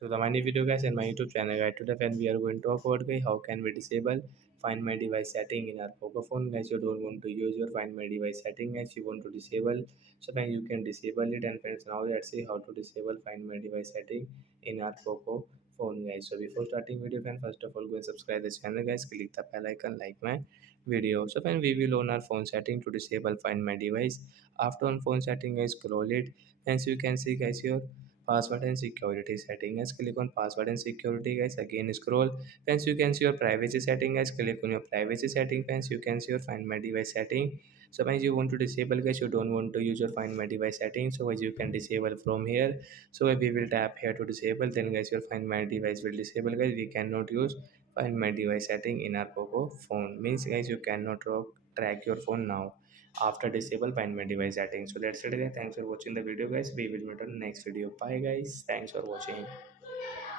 To the my new video guys and my YouTube channel guys. Today when we are going to talk about guys how can we disable find my device setting in our Poco phone guys. You don't want to use your find my device setting guys, you want to disable, so then you can disable it. And friends, now let's see how to disable find my device setting in our Poco phone guys. So before starting video friends, first of all go and subscribe the channel guys, click the bell icon, like my video. So when we will on our phone setting to disable find my device, after on phone setting guys, scroll it. Hence you can see guys your password and security setting guys, click on password and security guys, again scroll. Friends, you can see your privacy setting guys, click on your privacy setting. Friends, you can see your find my device setting. So guys, you want to disable guys, you don't want to use your find my device setting, so guys you can disable from here. So we will tap here to disable, then guys your find my device will disable guys. We cannot use find my device setting in our Poco phone, means guys you cannot track your phone now after disable find my device settings. So that's it guys, thanks for watching the video guys, we will meet on next video. Bye guys, thanks for watching.